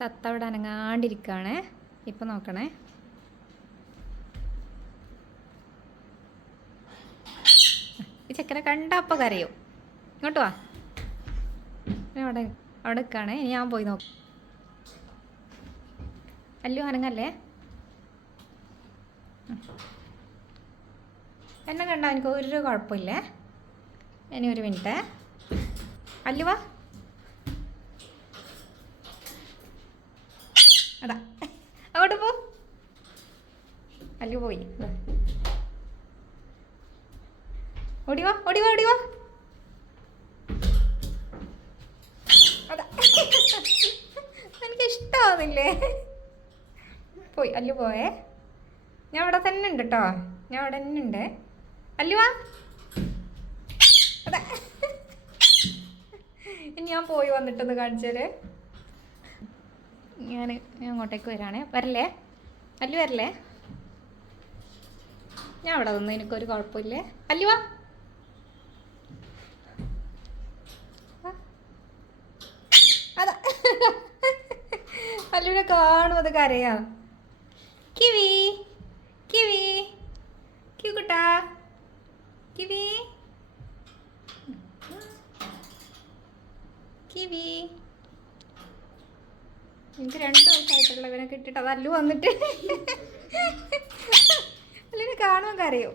തത്ത അവിടെ അനങ്ങാണ്ടിരിക്കുകയാണേ. ഇപ്പം നോക്കണേ. ഈ ചെക്കനെ കണ്ട അപ്പം കരയും. ഇങ്ങോട്ട് വാ. അവിടെ അവിടെ നിൽക്കുകയാണേ. ഇനി ഞാൻ പോയി നോക്കാം. അല്ലു അനങ്ങല്ലേ. എന്നെ കണ്ടോ? എനിക്ക് ഒരു കുഴപ്പമില്ലേ. ഇനി ഒരു മിനിറ്റ്. അല്ലു വാ. അതാ അങ്ങോട്ട് പോ. അല്ലു പോയി. ഓടിവാ ഓടിവാ ഓടിവാ. അതാ എനിക്ക് ഇഷ്ടമാവുന്നില്ലേ. പോയി അല്ലു പോയേ. ഞാൻ അവിടെ തന്നെ ഉണ്ട് കേട്ടോ. ഞാൻ അവിടെ തന്നെ ഉണ്ട്. അല്ലുവാ. അതാ ഇനി ഞാൻ പോയി വന്നിട്ടൊന്ന് കാണിച്ചാല്. ഞാൻ അങ്ങോട്ടേക്ക് വരാണേ. വരല്ലേ അല്ലു, വരല്ലേ. ഞാൻ അവിടെ നിന്ന് എനിക്കൊരു കുഴപ്പമില്ലേ. അല്ലുവാ. അതാ അല്ലുവിനെ കാണും അത് കരയാ. കിവി കിവി ക്യൂ കുട്ടാ കിവി കിവി. എനിക്ക് 2 ദിവസമായിട്ടുള്ളവനെ കിട്ടിയിട്ട് അത് അല്ലു വന്നിട്ട് അല്ലുവിനെ കാണുമ്പോൾ കരയും.